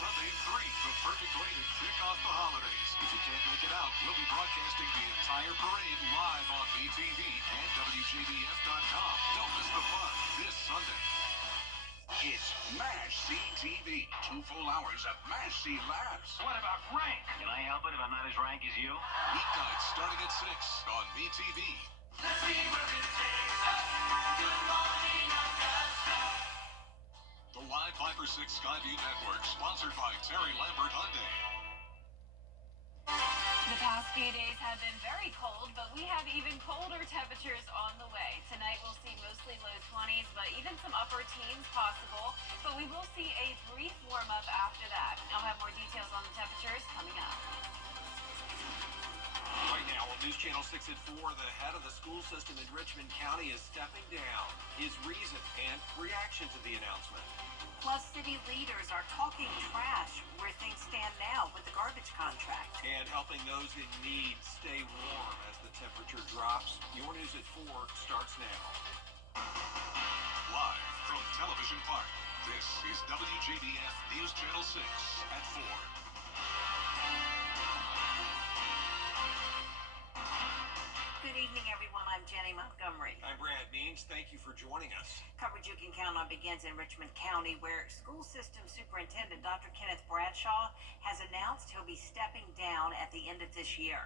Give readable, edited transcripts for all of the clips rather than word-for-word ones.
Sunday 3, the perfect way to kick off the holidays. If you can't make it out, we'll be broadcasting the entire parade live on VTV and WJBF.com. Don't miss the fun this Sunday. It's MASH CTV. 2 full hours of MASH C laughs. What about rank? Can I help it if I'm not as rank as you? Weeknights starting at 6 on VTV. Let's see where it takes us. Good morning, Augusta. The Live 5 for 6 Skyview Network, sponsored by Terry Lambert Hyundai. The past few days have been very cold, but we have even colder temperatures on the way. Tonight we'll see mostly low 20s, but even some upper teens possible. But we will see a brief warm-up after that. I'll have more details on the temperatures coming up. Right now on News Channel 6 at 4, the head of the school system in Richmond County is stepping down. His reason and reaction to the announcement. Plus, city leaders are talking trash where things stand now with the garbage contract. And helping those in need stay warm as the temperature drops. Your News at 4 starts now. Live from Television Park, this is WJBF News Channel 6 at 4. Good evening, everyone. I'm Jenny Montgomery. I'm Brad Means. Thank you for joining us. Coverage you can count on begins in Richmond County, where School System Superintendent Dr. Kenneth Bradshaw has announced he'll be stepping down at the end of this year.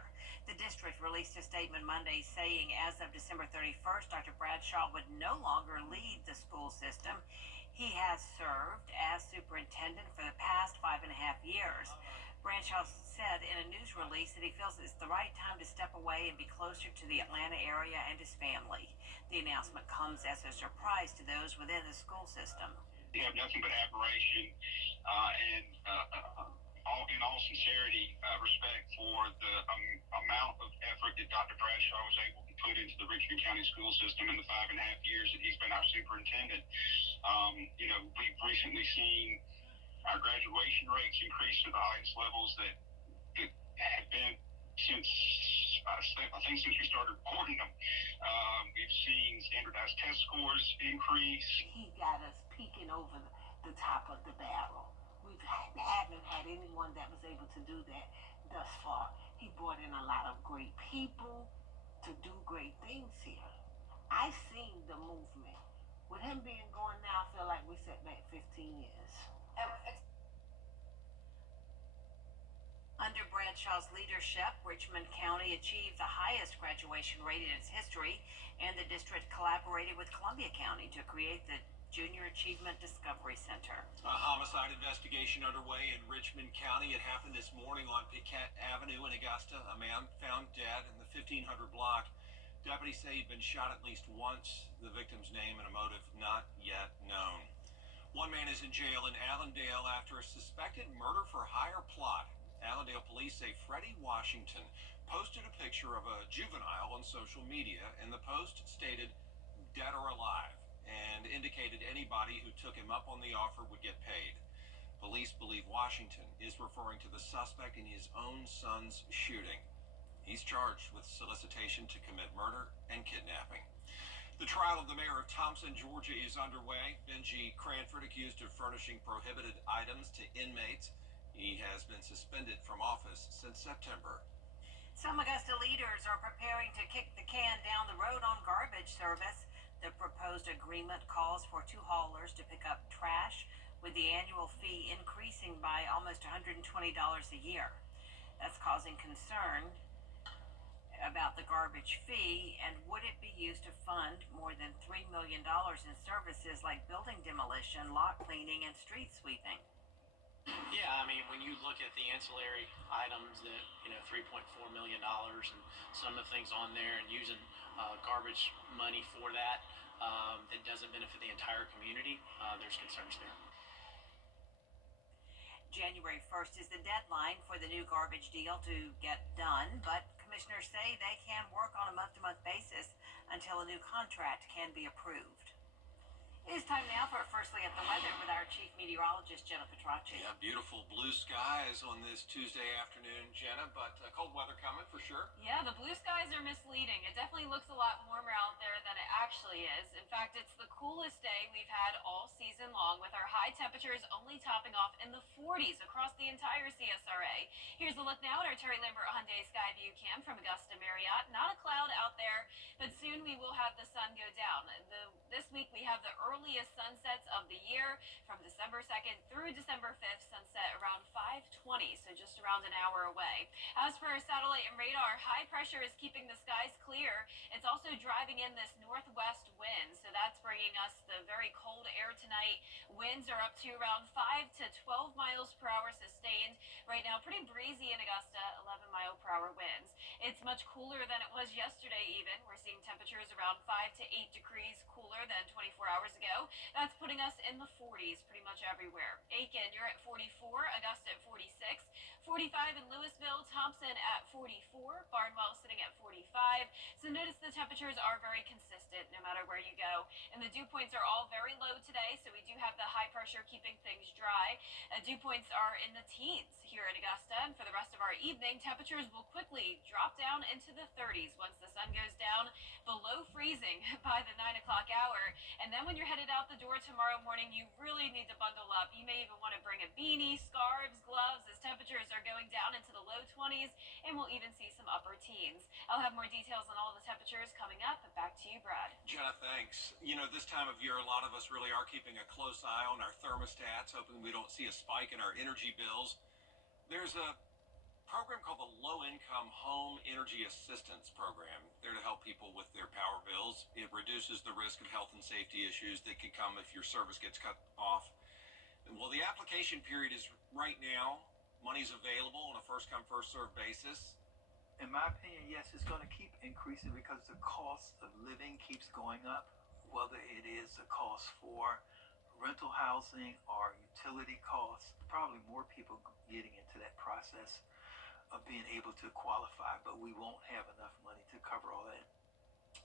The district released a statement Monday saying as of December 31st, Dr. Bradshaw would no longer lead the school system. He has served as superintendent for the past 5.5 years. Bradshaw said in a news release that he feels it's the right time to step away and be closer to the Atlanta area and his family. The announcement comes as a surprise to those within the school system. We have nothing but admiration and in all sincerity, respect for the amount of effort that Dr. Bradshaw was able to put into the Richmond County school system in the 5.5 years that he's been our superintendent. We've recently seen our graduation rates increase to the highest levels that have been since we started reporting them. We've seen standardized test scores increase. He got us peeking over the top of the barrel. We haven't had anyone that was able to do that thus far. He brought in a lot of great people to do great things here. I've seen the movement. With him being gone now, I feel like we set back 15 years. Under Bradshaw's leadership, Richmond County achieved the highest graduation rate in its history, and the district collaborated with Columbia County to create the Junior Achievement Discovery Center. A homicide investigation underway in Richmond County. It happened this morning on Piquette Avenue in Augusta. A man found dead in the 1500 block. Deputies say he'd been shot at least once. The victim's name and a motive not yet known. One man is in jail in Allendale after a suspected murder-for-hire plot. Allendale police say Freddie Washington posted a picture of a juvenile on social media, and the post stated, "Dead or alive," and indicated anybody who took him up on the offer would get paid. Police believe Washington is referring to the suspect in his own son's shooting. He's charged with solicitation to commit murder and kidnapping. The trial of the mayor of Thompson, Georgia is underway. Benji Cranford accused of furnishing prohibited items to inmates. He has been suspended from office since September. Some Augusta leaders are preparing to kick the can down the road on garbage service. The proposed agreement calls for 2 haulers to pick up trash, with the annual fee increasing by almost $120 a year. That's causing concern about the garbage fee, and would it be used to fund more than $3 million in services like building demolition, lot cleaning, and street sweeping? Yeah, I mean, when you look at the ancillary items that, $3.4 million and some of the things on there, and using garbage money for that, that doesn't benefit the entire community, there's concerns there. January 1st is the deadline for the new garbage deal to get done, but commissioners say they can work on a month-to-month basis until a new contract can be approved. It is time now for a first look at the weather with our chief meteorologist, Jenna Petracci. Yeah, beautiful blue skies on this Tuesday afternoon, Jenna, but cold weather coming for sure. Yeah, the blue skies are misleading. It definitely looks a lot warmer out there than it actually is. In fact, it's the coolest day we've had all season long, with our high temperatures only topping off in the 40s across the entire CSRA. Here's a look now at our Terry Lambert Hyundai Sky View Cam from Augusta Marriott. Not a cloud out there, but soon we will have the sun go down. This week we have the earliest sunsets of the year from December 2nd through December 5th, sunset around 5:20, so just around an hour away. As for our satellite and radar, high pressure is keeping the skies clear. It's also driving in this northwest wind, so that's bringing us the very cold air tonight. Winds are up to around 5 to 12 miles per hour sustained. Right now, pretty breezy in Augusta, 11-mile-per-hour winds. It's much cooler than it was yesterday even. We're seeing temperatures around 5 to 8 degrees cooler than 24 hours ago. That's putting us in the 40s pretty much everywhere. Aiken, you're at 44, Augusta at 46, 45 in Louisville, Thompson at 44, Barnwell sitting at 45. So notice the temperatures are very consistent no matter where you go. And the dew points are all very low today, so we do have the high pressure keeping things dry. Dew points are in the teens here in Augusta, and for the rest of our evening, temperatures will quickly drop down into the 30s once the sun goes down below freezing by the 9 o'clock hour. And then when you're headed out the door tomorrow morning, you really need to bundle up. You may even want to bring a beanie, scarves, gloves, as temperatures are going down into the low 20s, and we'll even see some upper teens. I'll have more details on all the temperatures coming up. Back to you, Brad. Jenna, thanks. You know, this time of year, a lot of us really are keeping a close eye on our thermostats, hoping we don't see a spike in our energy bills. There's a program called the Low Income Home Energy Assistance Program, there to help people with their power bills. It reduces the risk of health and safety issues that could come if your service gets cut off. Well, the application period is right now. Money's available on a first-come, first-served basis. In my opinion, yes, it's going to keep increasing because the cost of living keeps going up, whether it is the cost for rental housing or utility costs. Probably more people getting into that process of being able to qualify, but we won't have enough money to cover all that.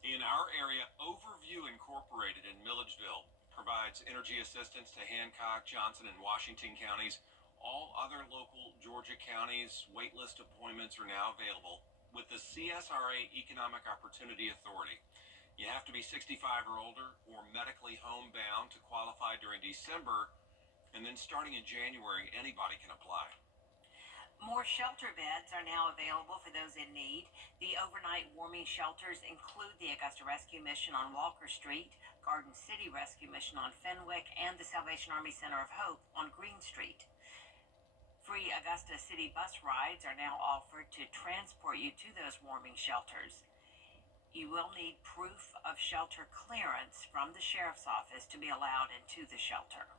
In our area, Overview Incorporated in Milledgeville provides energy assistance to Hancock, Johnson, and Washington counties. All other local Georgia counties, waitlist appointments are now available with the CSRA Economic Opportunity Authority. You have to be 65 or older or medically homebound to qualify during December, and then starting in January, anybody can apply. More shelter beds are now available for those in need. The overnight warming shelters include the Augusta Rescue Mission on Walker Street, Garden City Rescue Mission on Fenwick, and the Salvation Army Center of Hope on Green Street. Free Augusta City bus rides are now offered to transport you to those warming shelters. You will need proof of shelter clearance from the sheriff's office to be allowed into the shelter.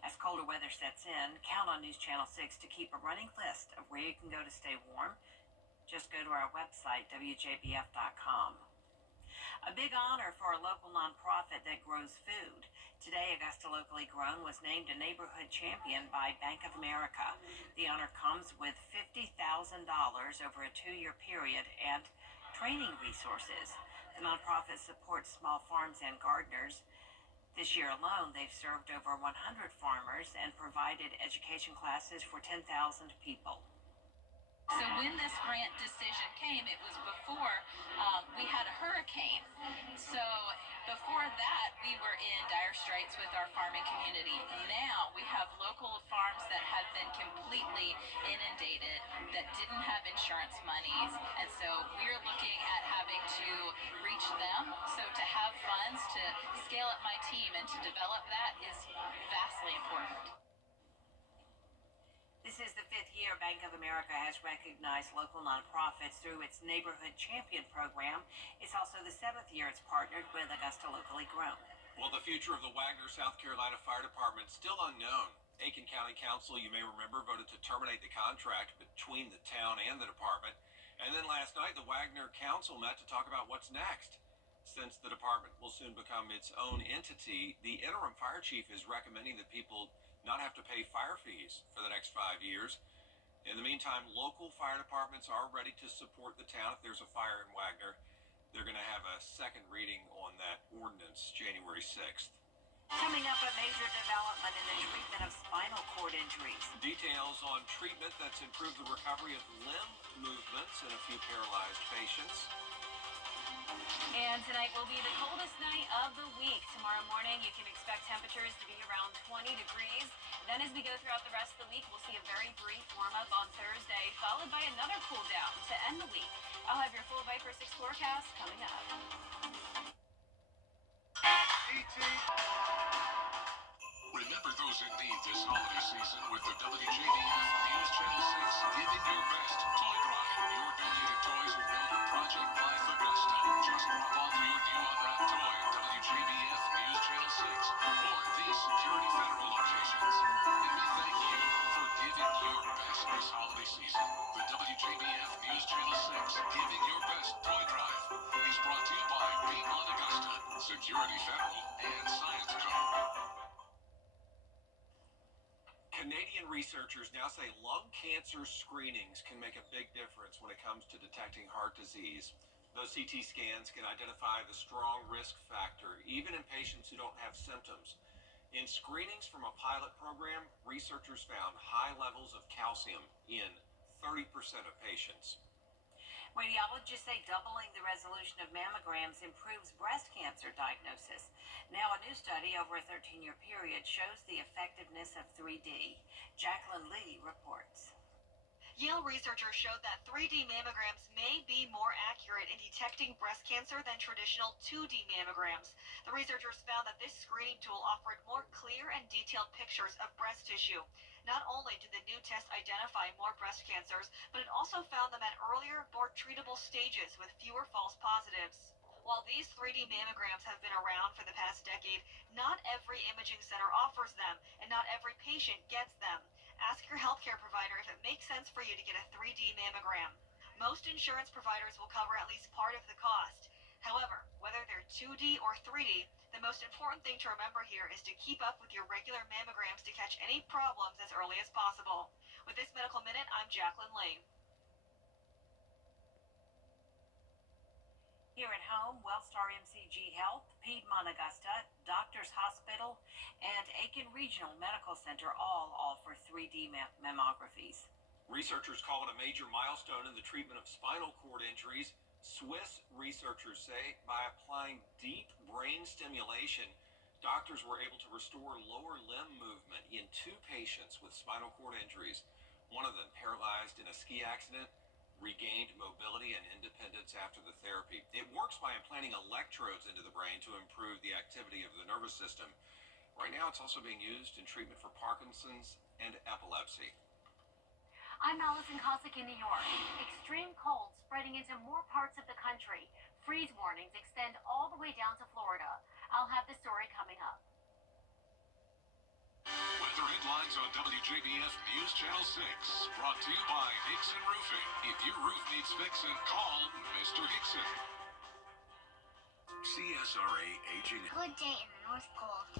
As colder weather sets in, count on News Channel 6 to keep a running list of where you can go to stay warm. Just go to our website, WJBF.com. A big honor for a local nonprofit that grows food. Today, Augusta Locally Grown was named a neighborhood champion by Bank of America. The honor comes with $50,000 over a 2-year period and training resources. The nonprofit supports small farms and gardeners. This year alone, they've served over 100 farmers and provided education classes for 10,000 people. So when this grant decision came, it was before we had a hurricane. So before that, we were in dire straits with our farming community. Now we have local farms that have been completely inundated, that didn't have insurance monies. And so we're looking at having to reach them. So to have funds to scale up my team and to develop that is vastly important. This is the 5th year Bank of America has recognized local nonprofits through its Neighborhood Champion program. It's also the 7th year it's partnered with Augusta Locally Grown. Well, the future of the Wagner, South Carolina Fire Department is still unknown. Aiken County Council, you may remember, voted to terminate the contract between the town and the department. And then last night, the Wagner Council met to talk about what's next. Since the department will soon become its own entity, the interim fire chief is recommending that people not have to pay fire fees for the next 5 years. In the meantime, local fire departments are ready to support the town if there's a fire in Wagner. They're going to have a second reading on that ordinance January 6th. Coming up, a major development in the treatment of spinal cord injuries. Details on treatment that's improved the recovery of limb movements in a few paralyzed patients. And tonight will be the coldest night of the week. Tomorrow morning, you can expect temperatures to be around 20 degrees. Then as we go throughout the rest of the week, we'll see a very brief warm-up on Thursday, followed by another cool down to end the week. I'll have your full Viper 6 forecast coming up. Remember those in need this holiday season with the WJBF News Channel 6 Giving Your Best Toy Drive. Your donated toys will go to Project Life Augusta. Just drop off your new unwrapped toy at WJBF News Channel 6 or these Security Federal locations. And we thank you for giving your best this holiday season. The WJBF News Channel 6 Giving Your Best Toy Drive is brought to you by Piedmont Augusta, Security Federal, and Science Co. Canadian researchers now say lung cancer screenings can make a big difference when it comes to detecting heart disease. Those CT scans can identify the strong risk factor, even in patients who don't have symptoms. In screenings from a pilot program, researchers found high levels of calcium in 30% of patients. Radiologists say doubling the resolution of mammograms improves breast cancer diagnosis. Now, a new study over a 13-year period shows the effectiveness of 3D. Jacqueline Lee reports. Yale researchers showed that 3D mammograms may be more accurate in detecting breast cancer than traditional 2D mammograms. The researchers found that this screening tool offered more clear and detailed pictures of breast tissue. Not only did the new test identify more breast cancers, but it also found them at earlier, more treatable stages with fewer false positives. While these 3D mammograms have been around for the past decade, not every imaging center offers them, and not every patient gets them. Ask your healthcare provider if it makes sense for you to get a 3D mammogram. Most insurance providers will cover at least part of the cost. However, whether they're 2D or 3D, the most important thing to remember here is to keep up with your regular mammograms to catch any problems as early as possible. With this Medical Minute, I'm Jacqueline Lane. Here at home, Wellstar MCG Health, Piedmont Augusta, Doctors Hospital, and Aiken Regional Medical Center all offer 3D mammographies. Researchers call it a major milestone in the treatment of spinal cord injuries. Swiss researchers say by applying deep brain stimulation, doctors were able to restore lower limb movement in 2 patients with spinal cord injuries. One of them, paralyzed in a ski accident, regained mobility and independence after the therapy. It works by implanting electrodes into the brain to improve the activity of the nervous system. Right now, it's also being used in treatment for Parkinson's and epilepsy. I'm Allison Cossack in New York. Extreme cold spreading into more parts of the country. Freeze warnings extend all the way down to Florida. I'll have the story coming up. Weather headlines on WJBF News Channel 6. Brought to you by Hickson Roofing. If your roof needs fixing, call Mr. Hickson. CSRA aging. Good day in the North Pole.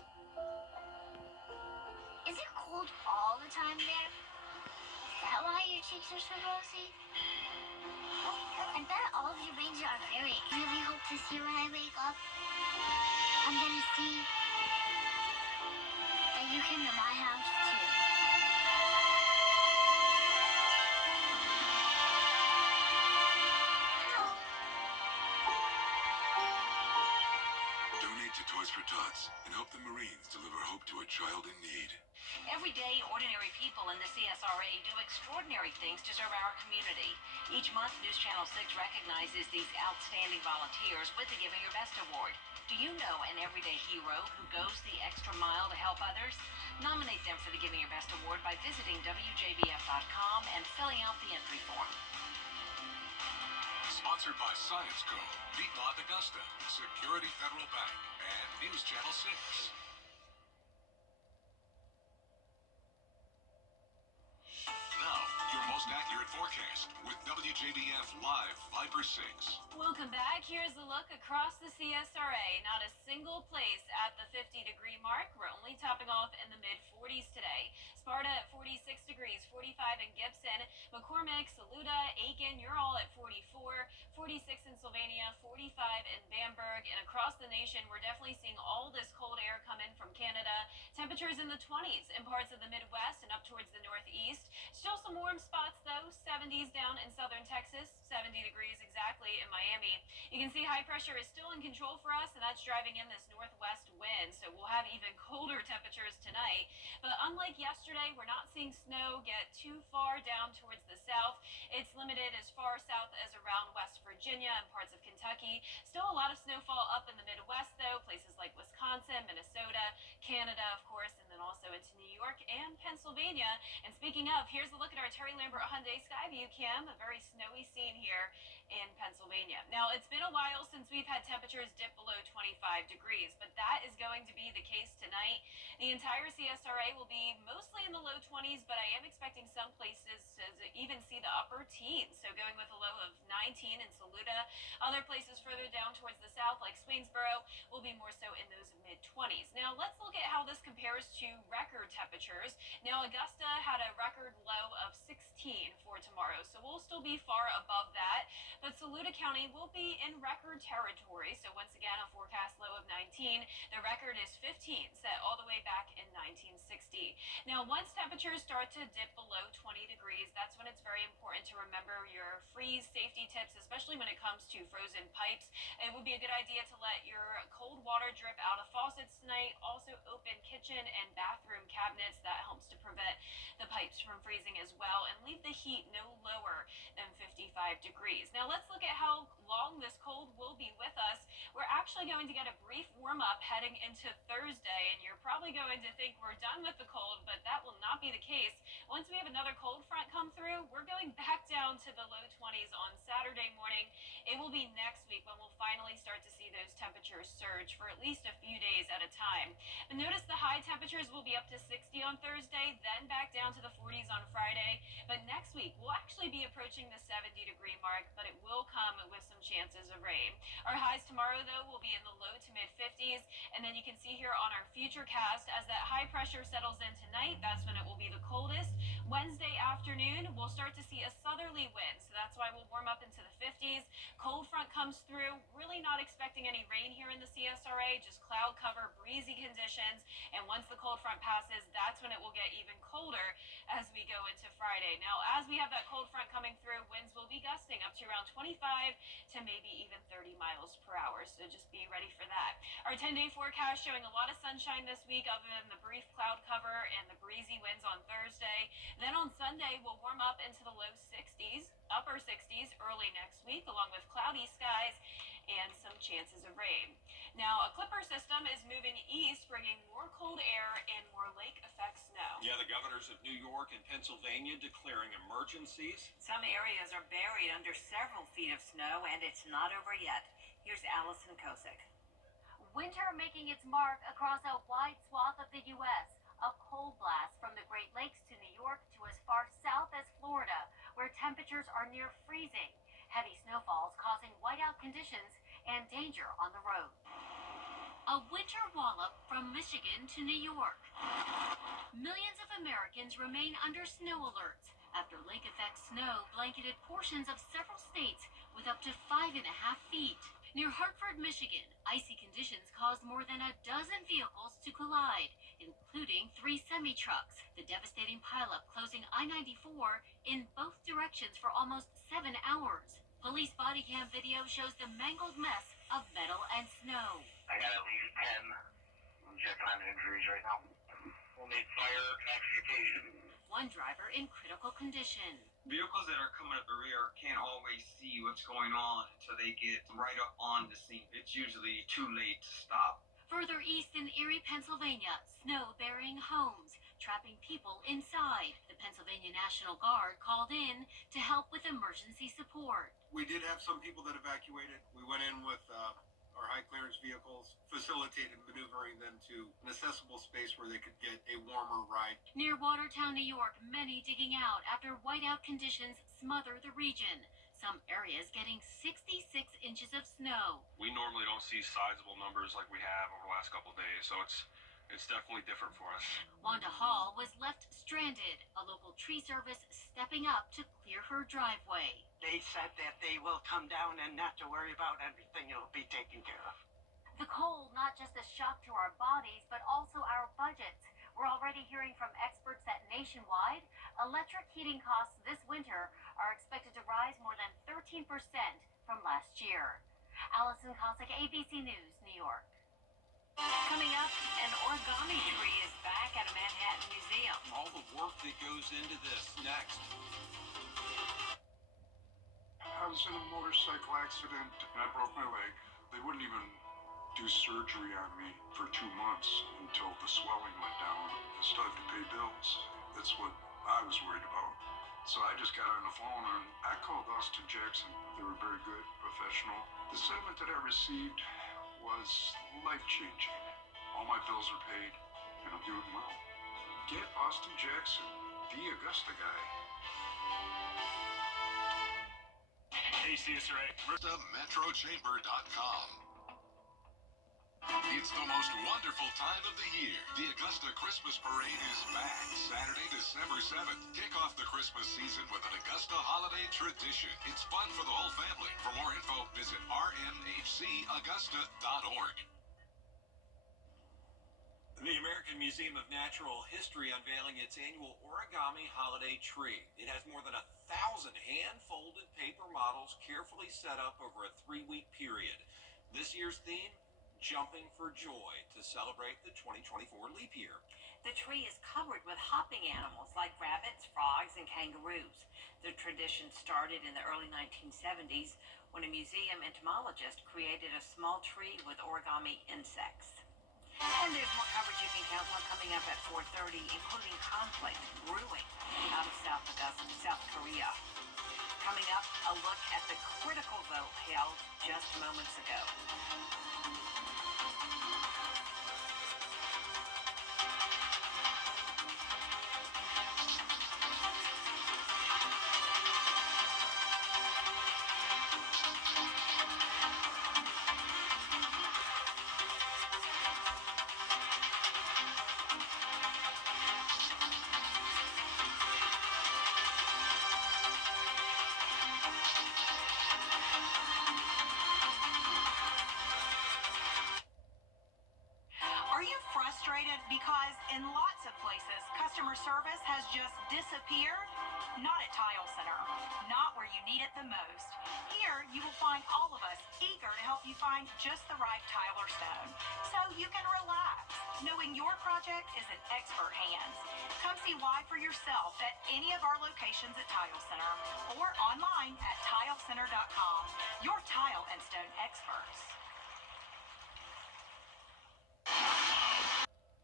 Is it cold all the time there? Is that why your cheeks are so rosy? I bet all of your veins are very. I really hope to see when I wake up. I'm gonna see that you came to my house too. Donate to Toys for Tots and help the Marines deliver hope to a child in need. Every day, ordinary people in the CSRA do extraordinary things to serve our community. Each month, News Channel 6 recognizes these outstanding volunteers with the Giving Your Best Award. Do you know an everyday hero who goes the extra mile to help others? Nominate them for the Giving Your Best Award by visiting WJBF.com and filling out the entry form. Sponsored by Science Co., Piedmont Augusta, Security Federal Bank, and News Channel 6. Now, your most accurate forecast with WJBF Live Viper 6. Welcome back. Here's a look across the CSRA. Not a single place at the 50-degree mark. We're only topping off in the mid-40s today. Sparta at 46 degrees, 45 in Gibson, McCormick, Saluda, Aiken, you're all at 44, 46 in Sylvania, 45 in Bamberg, and across the nation, we're definitely seeing all this cold air come in from Canada. Temperatures in the 20s in parts of the Midwest and up towards the Northeast. Still some warm spots though, 70s down in southern Texas, 70 degrees exactly in Miami. You can see high pressure is still in control for us, and that's driving in this northwest wind, so we'll have even colder temperatures tonight. But unlike yesterday, we're not seeing snow get too far down towards the south. It's limited as far south as around West Virginia and parts of Kentucky. Still a lot of snowfall up in the Midwest, though, places like Wisconsin, Minnesota, Canada, of course, and then also into New York and Pennsylvania. And speaking of, here's a look at our Terry Lambert Hyundai Skyview Cam, a very snowy scene here in Pennsylvania. Now, it's been a while since we've had temperatures dip below 25 degrees, but that is going to be the case tonight. The entire CSRA will be mostly in the low 20s, but I am expecting some places to even see the upper teens. So going with a low of 19 in Saluda. Other places further down towards the south, like Swainsboro, will be more so in those mid-20s. Now, let's look at how this compares to record temperatures. Now, Augusta had a record low of 16 for tomorrow, so we'll still be far above that. But Saluda County will be in record territory. So once again, a forecast low of 19. The record is 15, set all the way back in 1960. Now, once temperatures start to dip below 20 degrees, that's when it's very important to remember your freeze safety tips, especially when it comes to frozen pipes. It would be a good idea to let your cold water drip out of faucets tonight. Also open kitchen and bathroom cabinets. That helps to prevent the pipes from freezing as well. And leave the heat no lower than 55 degrees. Now, let's look at how long this cold will be with us. We're actually going to get a brief warm-up heading into Thursday, and you're probably going to think we're done with the cold, but that will not be the case. Once we have another cold front come through, we're going back down to the low 20s on Saturday morning. It will be next week when we'll finally start to see those temperatures surge for at least a few days at a time. But notice the high temperatures will be up to 60 on Thursday, then back down to the 40s on Friday. But next week, we'll actually be approaching the 70-degree mark, but it will come with some chances of rain. Our highs tomorrow, though, will be in the low to mid-50s, and then you can see here on our future cast, as that high pressure settles in tonight, that's when it will be the coldest. Wednesday afternoon, we'll start to see a southerly wind, so that's why we'll warm up into the 50s. Cold front comes through, really not expecting any rain here in the CSRA, just cloud cover, breezy conditions, and once the cold front passes, that's when it will get even colder as we go into Friday. Now, as we have that cold front coming through, winds will be gusting up to around 25 to maybe even 30 miles per hour, so just be ready for that. Our 10-day forecast showing a lot of sunshine this week, other than the brief cloud cover and the breezy winds on Thursday. Then on Sunday, we'll warm up into the low 60s, upper 60s early next week, along with cloudy skies and some chances of rain. Now, a clipper system is moving east, bringing more cold air and more lake effect snow. Yeah, the governors of New York and Pennsylvania declaring emergencies. Some areas are buried under several feet of snow, and it's not over yet. Here's Allison Kosick. Winter making its mark across a wide swath of the U.S. A cold blast from the Great Lakes to New York to as far south as Florida, where temperatures are near freezing. Heavy snowfalls causing whiteout conditions and danger on the road. A winter wallop from Michigan to New York. Millions of Americans remain under snow alerts after lake effect snow blanketed portions of several states with up to 5.5 feet. Near Hartford, Michigan, icy conditions caused more than a dozen vehicles to collide, including 3 semi-trucks. The devastating pileup closing I-94 in both directions for almost 7 hours. Police body cam video shows the mangled mess of metal and snow. I got at least 10 checking on injuries right now. We'll need fire and extrication. One driver in critical condition. Vehicles that are coming up the rear can't always see what's going on until they get right up on the scene. It's usually too late to stop. Further east in Erie, Pennsylvania, snow burying homes, trapping people inside. The Pennsylvania National Guard called in to help with emergency support. We did have some people that evacuated. We went in with our high clearance vehicles, facilitated maneuvering them to an accessible space where they could get a warmer ride. Near Watertown, New York, many digging out after whiteout conditions smother the region. Some areas getting 66 inches of snow. We normally don't see sizable numbers like we have over the last couple of days, so it's definitely different for us. Wanda Hall was left stranded A local tree service stepping up to clear her driveway. They said that they will come down and not to worry about everything. It'll be taken care of. The cold, not just a shock to our bodies, but also our budgets. We're already hearing from experts that nationwide, electric heating costs this winter are expected to rise more than 13% from last year. Allison Cossack, ABC News, New York. Coming up, an origami tree is back at a Manhattan museum. All the work that goes into this next. I was in a motorcycle accident and I broke my leg. They wouldn't even do surgery on me for 2 months until the swelling went down. I still have to pay bills. That's what I was worried about. So I just got on the phone and I called Austin Jackson. They were very good, professional. The settlement that I received was life-changing. All my bills are paid and I'm doing well. Get Austin Jackson, the Augusta guy. Hey, CSRA. MetroChamber.com. It's the most wonderful time of the year. The Augusta Christmas Parade is back Saturday, December 7th. Kick off the Christmas season with an Augusta holiday tradition. It's fun for the whole family. For more info, visit rmhcaugusta.org. The American Museum of Natural History unveiling its annual origami holiday tree. It has more than 1,000 hand-folded paper models carefully set up over a 3-week period. This year's theme, Jumping for Joy, to celebrate the 2024 leap year. The tree is covered with hopping animals like rabbits, frogs, and kangaroos. The tradition started in the early 1970s when a museum entomologist created a small tree with origami insects. And there's more coverage you can count on coming up at 4:30, including conflict brewing out of South Korea. Coming up, a look at the critical vote held just moments ago. Are you frustrated because in lots of places, customer service has just disappeared? Not at Tile Center. Not where you need it the most. Here, you will find all of us eager to help you find just the right tile or stone, so you can relax, knowing your project is in expert hands. Come see why for yourself at any of our locations at Tile Center or online at tilecenter.com. Your tile and stone experts.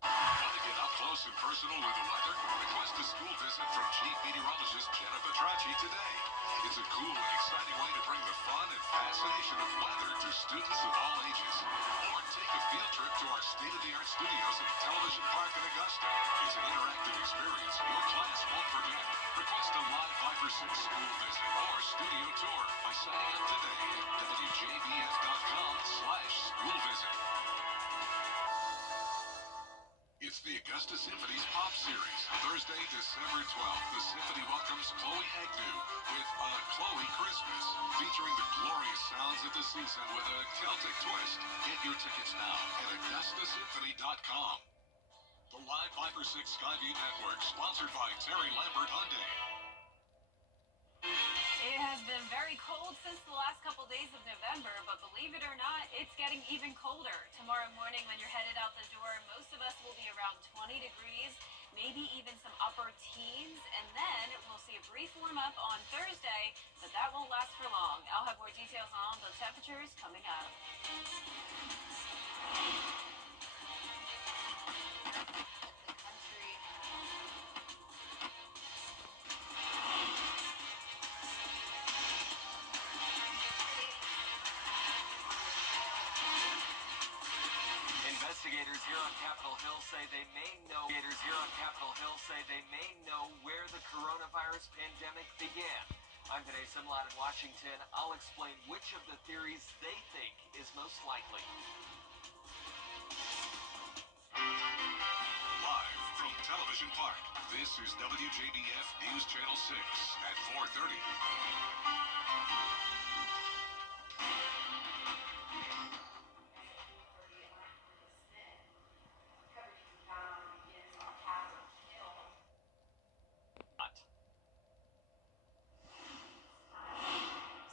Want to get up close and personal with the weather? Request a school visit from Chief Meteorologist Jennifer Petracci today. It's a cool and exciting way to bring the fun and fascination of weather to students of all ages. Or take a field trip to our state-of-the-art studios at Television Park in Augusta. It's an interactive experience your class won't forget. Request a live 5 or 6 school visit or studio tour by signing up today at WJBF.com/school visit. It's the Augusta Symphony's Pop Series. Thursday, December 12th, the Symphony welcomes Chloe Agnew with A Chloe Christmas, featuring the glorious sounds of the season with a Celtic twist. Get your tickets now at AugustaSymphony.com. The live 5 or 6 Skyview Network, sponsored by Terry Lambert Hyundai. It has been very cold since the last couple days of November, but believe it or not, it's getting even colder. Tomorrow morning when you're headed out the door, most of us will be around 20 degrees, maybe even some upper teens, and then we'll see a brief warm up on Thursday, but that won't last for long. I'll have more details on the temperatures coming up. Investigators here on Capitol Hill say they may know where the coronavirus pandemic began. I'm Vinay Simlat in Washington. I'll explain which of the theories they think is most likely. Live from television park. This is WJBF News Channel 6 at 4:30.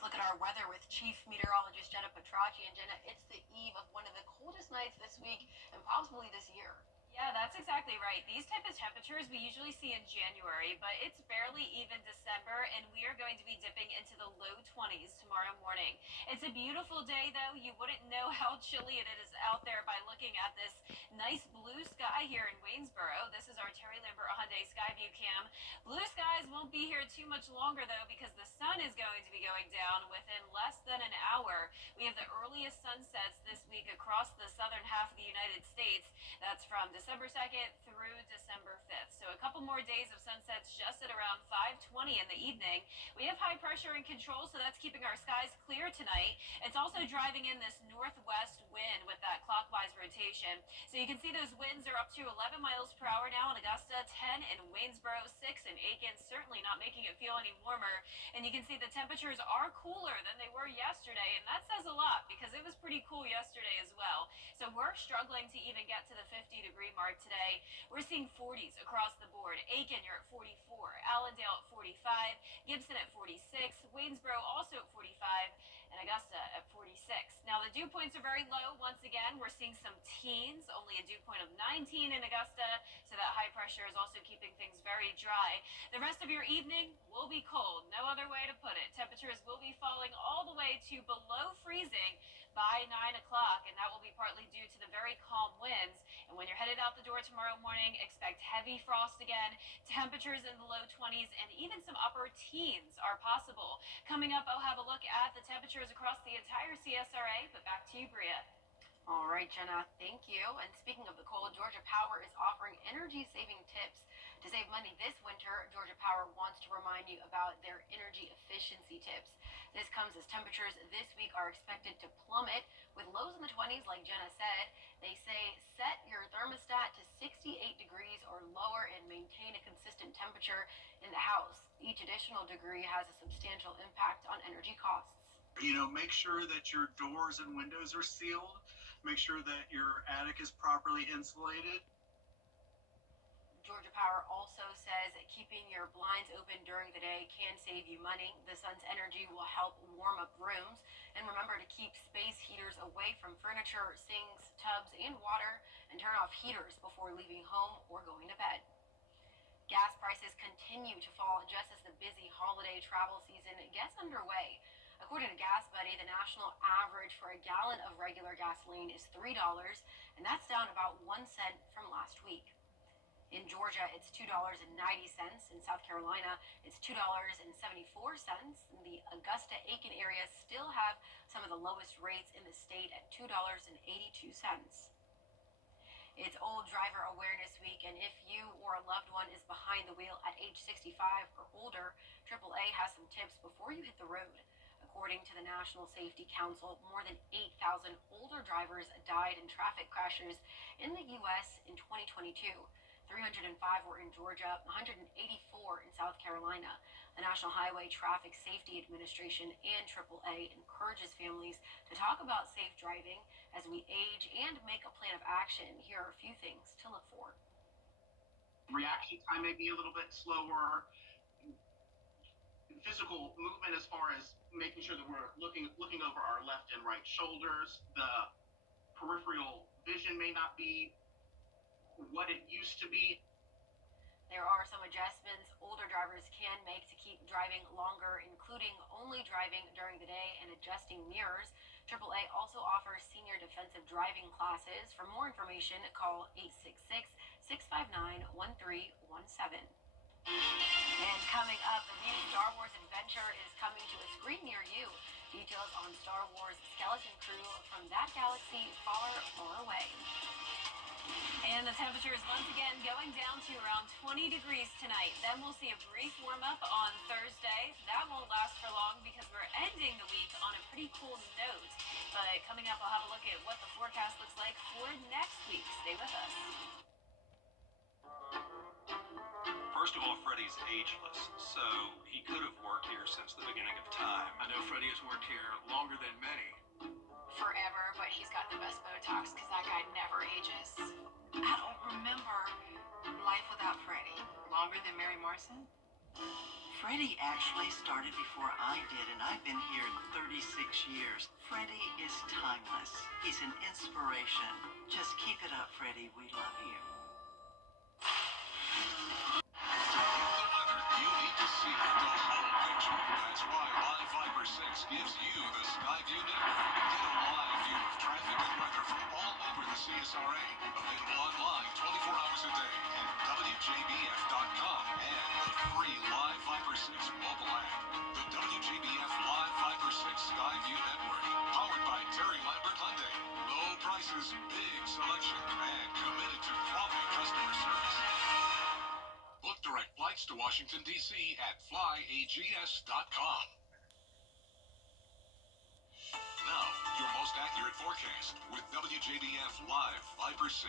Look at our weather with Chief Meteorologist Jenna Petracci. And Jenna, it's the eve of one of the coldest nights this week and possibly this year. Yeah, that's exactly right. These type of temperatures we usually see in January, but it's barely even December, and we are going to be dipping into the low 20s tomorrow morning. It's a beautiful day, though. You wouldn't know how chilly it is out there by looking at this nice blue sky here in Waynesboro. This is our Terry Lambert Hyundai Skyview cam. Blue skies won't be here too much longer, though, because the sun is going to be going down within less than an hour. We have the earliest sunsets this week across the southern half of the United States. That's from December 2nd through December 5th. So a couple more days of sunsets just at around 5:20 in the evening. We have high pressure in control, so that's keeping our skies clear tonight. It's also driving in this northwest wind with that clockwise rotation. So you can see those winds are up to 11 miles per hour now in Augusta, 10 in Waynesboro, 6 in Aiken, certainly not making it feel any warmer. And you can see the temperatures are cooler than they were yesterday, and that says a lot because it was pretty cool yesterday as well. So we're struggling to even get to the 50-degree mark today. We're seeing 40s across the board. Aiken, you're at 44. Allendale at 45. Gibson at 46. Waynesboro also at 45. And Augusta at 46. Now, the dew points are very low. Once again, we're seeing some teens, only a dew point of 19 in Augusta. So that high pressure is also keeping things very dry. The rest of your evening will be cold. No other way to put it. Temperatures will be falling all the way to below freezing by 9 o'clock, and that will be partly due to the very calm winds. And when you're headed out the door tomorrow morning, expect heavy frost again. Temperatures in the low 20s and even some upper teens are possible. Coming up, I'll have a look at the temperatures across the entire CSRA, but back to you, Bria. All right, Jenna, thank you. And speaking of the cold, Georgia Power is offering energy-saving tips. To save money this winter, Georgia Power wants to remind you about their energy efficiency tips. This comes as temperatures this week are expected to plummet with lows in the 20s, like Jenna said. They say set your thermostat to 68 degrees or lower and maintain a consistent temperature in the house. Each additional degree has a substantial impact on energy costs. You know, make sure that your doors and windows are sealed. Make sure that your attic is properly insulated. Georgia Power also says keeping your blinds open during the day can save you money. The sun's energy will help warm up rooms. And remember to keep space heaters away from furniture, sinks, tubs, and water, and turn off heaters before leaving home or going to bed. Gas prices continue to fall just as the busy holiday travel season gets underway. According to Gas Buddy, the national average for a gallon of regular gasoline is $3, and that's down about 1 cent from last week. In Georgia, it's $2.90. In South Carolina, it's $2.74. And the Augusta-Aiken area still have some of the lowest rates in the state at $2.82. It's Old Driver Awareness Week, and if you or a loved one is behind the wheel at age 65 or older, AAA has some tips before you hit the road. According to the National Safety Council, more than 8,000 older drivers died in traffic crashes in the U.S. in 2022. 305 were in Georgia, 184 in South Carolina. The National Highway Traffic Safety Administration and AAA encourages families to talk about safe driving as we age and make a plan of action. Here are a few things to look for. Reaction time may be a little bit slower. Physical movement as far as making sure that we're looking over our left and right shoulders. The peripheral vision may not be what it used to be. There are some adjustments older drivers can make to keep driving longer, including only driving during the day and adjusting mirrors. AAA also offers senior defensive driving classes. For more information, call 866-659-1317. And coming up, a new Star Wars adventure is coming to a screen near you. Details on Star Wars Skeleton Crew from that galaxy far, far away. And the temperature is once again going down to around 20 degrees tonight. Then we'll see a brief warm-up on Thursday. That won't last for long because we're ending the week on a pretty cool note. But coming up, I'll have a look at what the forecast looks like for next week. Stay with us. First of all, Freddie's ageless, so he could have worked here since the beginning of time. I know Freddie has worked here longer than many. Forever, but he's got the best Botox because that guy never ages. I don't remember life without Freddie. Longer than Mary Morrison? Freddie actually started before I did, and I've been here 36 years. Freddie is timeless. He's an inspiration. Just keep it up, Freddie. We love you. You need to see the whole picture. That's why Live Viper 6 gives you the Skyview Network. Get a live view of traffic and weather from all over the CSRA. Available online 24 hours a day at WJBF.com and the free Live Viper 6 mobile app. The WJBF Live Viper 6 Skyview Network. Powered by Terry Lambert Hyundai. Low prices, big selection, and committed to quality customer service. Book direct flights to Washington, D.C. at flyags.com. Now, your most accurate forecast with WJBF Live Viper 6.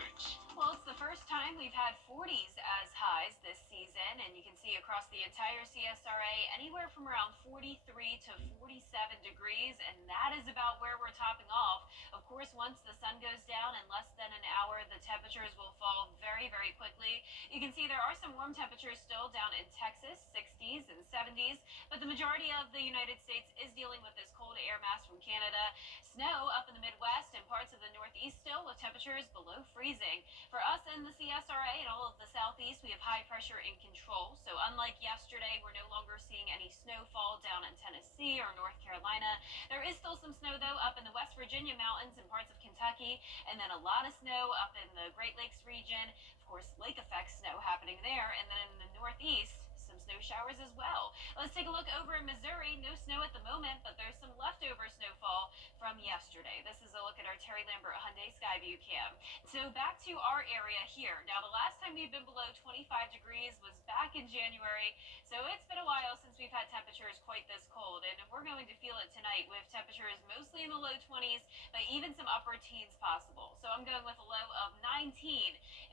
Well, it's the first time we've had 40s as highs this season, and you can see across the entire CSRA anywhere from around 43 to 47 degrees, and that is about where we're topping off. Of course, once the sun goes down in less than an hour, the temperatures will fall very, very quickly. You can see there are some warm temperatures still down in Texas, 60s and 70s, but the majority of the United States is dealing with this cold air mass from Canada. Snow up in the Midwest and parts of the Northeast still with temperatures below freezing. For us in the CSRA and all of the Southeast, we have high pressure in control. So unlike yesterday, we're no longer seeing any snowfall down in Tennessee or North Carolina. There is still some snow, though, up in the West Virginia mountains and parts of Kentucky, and then a lot of snow up in the Great Lakes region. Of course, lake effect snow happening there. And then in the Northeast, some snow showers as well. Let's take a look over in Missouri. No snow at the moment, but there's some leftover snowfall from yesterday. This is a look at our Terry Lambert Hyundai Skyview cam. So back to our area here. Now, the last time we've been below 25 degrees was back in January, so it's been a while since we've had temperatures quite this cold, and we're going to feel it tonight with temperatures mostly in the low 20s, but even some upper teens possible. So I'm going with a low of 19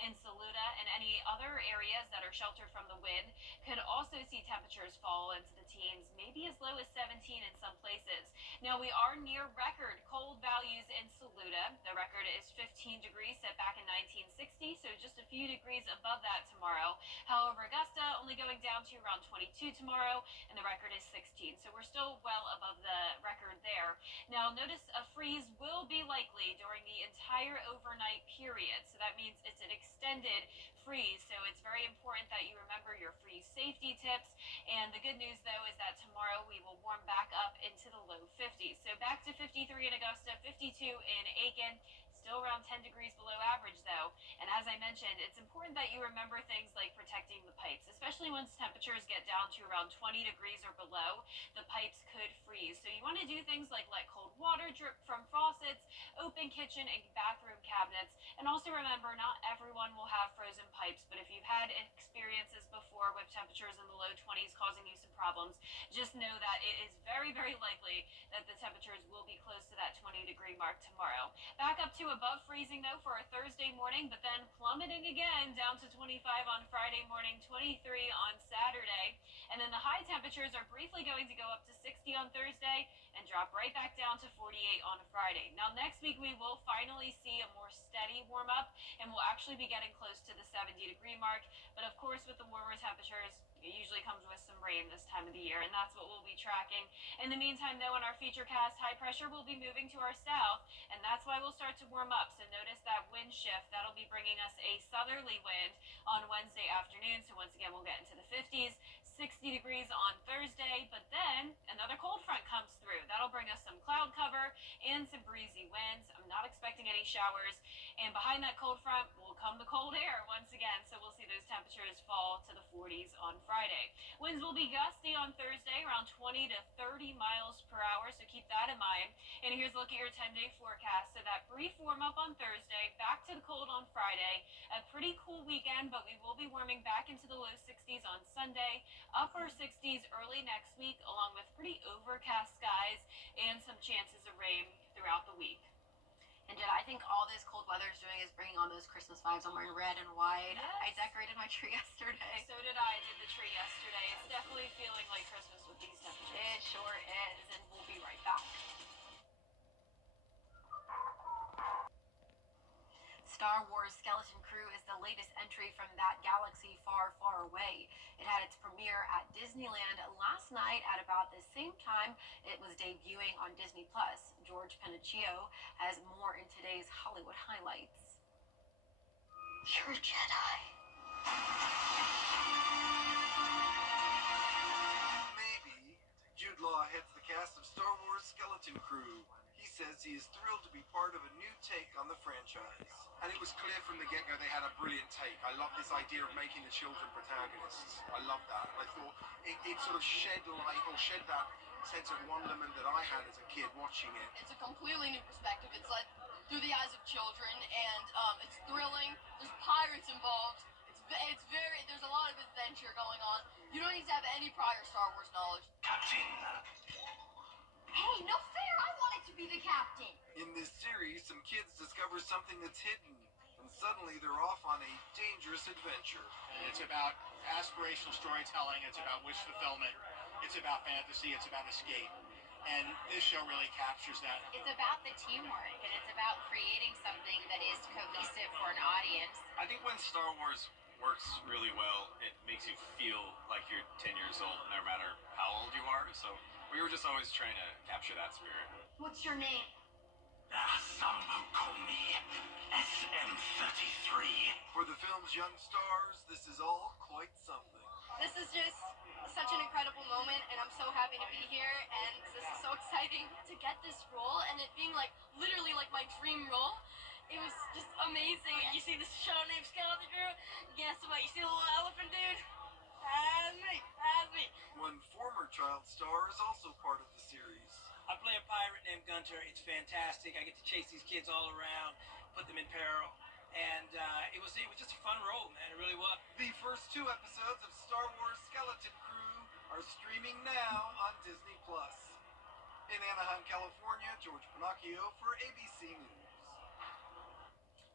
in Saluda, and any other areas that are sheltered from the wind could also see temperatures fall into the teens, maybe as low as 17 in some places. Now, we are near record cold values in Saluda. The record is 15 degrees set back in 1960, so just a few degrees above that tomorrow. However, Augusta only going down to around 22 tomorrow, and the record is 16, so we're still well above the record there. Now, notice a freeze will be likely during the entire overnight period, so that means it's an extended freeze, so it's very important that you remember your freeze safety tips. And the good news, though, is that tomorrow we will warm back up into the low 50s. So back to 53 in Augusta, 52 in Aiken. Still around 10 degrees below average, though. And as I mentioned, it's important that you remember things like protecting the pipes, especially once temperatures get down to around 20 degrees or below. The pipes could freeze. So you want to do things like let cold water drip from faucets, open kitchen and bathroom cabinets. And also remember, not everyone will have frozen pipes, but if you've had experiences before with temperatures in the low 20s causing you some problems, just know that it is very, very likely that the temperatures will be close to that 20-degree mark tomorrow. Back up to above freezing, though, for a Thursday morning, but then plummeting again down to 25 on Friday morning, 23 on Saturday. And then the high temperatures are briefly going to go up to 60 on Thursday and drop right back down to 48 on Friday. Now, next week, we will finally see a more steady warm-up, and we'll actually be getting close to the 70-degree mark. But, of course, with the warmer temperatures, it usually comes with some rain this time of the year, and that's what we'll be tracking. In the meantime, though, in our featurecast, high pressure will be moving to our south, and that's why we'll start to warm up. So notice that wind shift. That'll be bringing us a southerly wind on Wednesday afternoon. So once again, we'll get into the 50s, 60 degrees on Thursday, but then another cold front comes through. That'll bring us some cloud cover and some breezy winds. I'm not expecting any showers, and behind that cold front will come the cold air once again. So we'll see those temperatures fall to the 40s on Friday. Winds will be gusty on Thursday, around 20 to 30 miles per hour, so keep that in mind. And here's a look at your 10-day forecast. So that brief warm-up on Thursday, back to the cold on Friday, a pretty cool weekend, but we will be warming back into the low 60s on Sunday, upper 60s early next week, along with pretty overcast skies and some chances of rain throughout the week. And Jen, I think all this cold weather is doing is bringing on those Christmas vibes. I'm wearing red and white. Yes. I decorated my tree yesterday. So did I. Did the tree yesterday. It's definitely feeling like Christmas with these temperatures. It sure is, and we'll be right back. Star Wars Skeleton Crew is the latest entry from that galaxy far, far away. It had its premiere at Disneyland last night at about the same time it was debuting on Disney+. George Pinocchio has more in today's Hollywood highlights. You're a Jedi. Maybe. Jude Law heads the cast of Star Wars Skeleton Crew. He says he is thrilled to be part of a new take on the franchise. And it was clear from the get-go they had a brilliant take. I love this idea of making the children protagonists. I love that. And I thought it sort of shed light, or shed that sense of wonderment that I had as a kid watching it. It's a completely new perspective. It's like through the eyes of children, and it's thrilling. There's pirates involved. It's very, there's a lot of adventure going on. You don't need to have any prior Star Wars knowledge. Captain. Hey, no fair! I wanted to be the captain! In this series, some kids discover something that's hidden, and suddenly they're off on a dangerous adventure. It's about aspirational storytelling. It's about wish fulfillment. It's about fantasy. It's about escape. And this show really captures that. It's about the teamwork, and it's about creating something that is cohesive for an audience. I think when Star Wars works really well, it makes you feel like you're 10 years old, no matter how old you are. So we were just always trying to capture that spirit. What's your name? Some will call me SM33. For the film's young stars, this is all quite something. This is just such an incredible moment, and I'm so happy to be here, and this is so exciting to get this role, and it being like literally like my dream role. It was just amazing. You see this show named Skeleton Crew? Guess what? You see the little elephant dude? That's me. That's me. One former child star is also part of the series. I play a pirate named Gunter. It's fantastic. I get to chase these kids all around, put them in peril, and it was just a fun role, man. It really was. The first 2 episodes of Star Wars Skeleton Crew are streaming now on Disney+. In Anaheim, California, George Pinocchio for ABC News.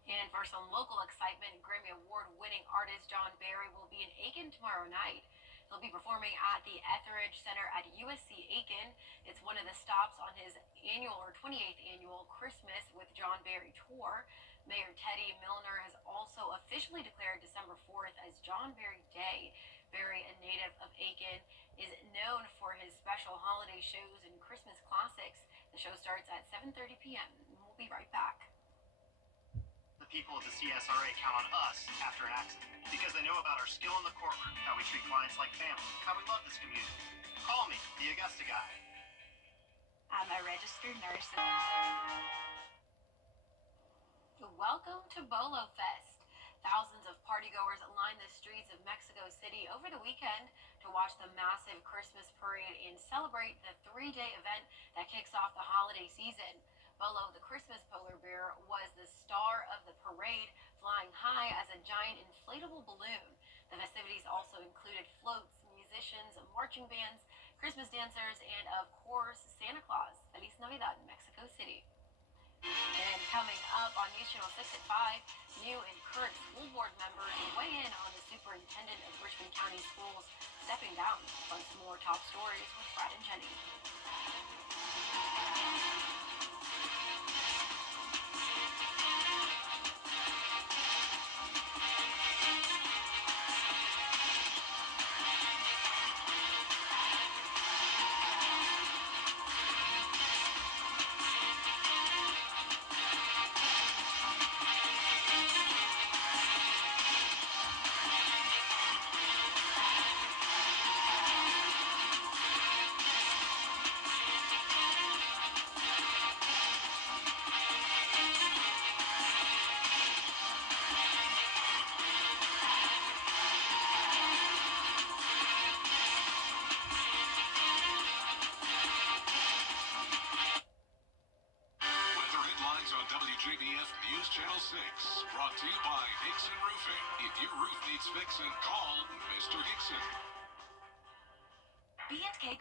And for some local excitement, Grammy Award-winning artist John Barry will be in Aiken tomorrow night. He'll be performing at the Etheridge Center at USC Aiken. It's one of the stops on his 28th annual Christmas with John Barry tour. Mayor Teddy Milner has also officially declared December 4th as John Barry Day. Barry, a native of Aiken, is known for his special holiday shows and Christmas classics. The show starts at 7:30 p.m. We'll be right back. The people of the CSRA count on us after an accident because they know about our skill in the courtroom, how we treat clients like family, how we love this community. Call me, the Augusta guy. I'm a registered nurse. Welcome to Bolo Fest. Thousands of partygoers lined the streets of Mexico City over the weekend to watch the massive Christmas parade and celebrate the 3-day event that kicks off the holiday season. Bolo, the Christmas polar bear, was the star of the parade, flying high as a giant inflatable balloon. The festivities also included floats, musicians, marching bands, Christmas dancers, and of course, Santa Claus. Feliz Navidad in Mexico City. And coming up on News Channel 6 at 5, new and current school board members weigh in on the superintendent of Richmond County Schools stepping down. Plus more top stories with Brad and Jenny. Weather headlines on WJBF News Channel 6. Brought to you by Hickson Roofing. If your roof needs fixing, call Mr. Hickson. B&K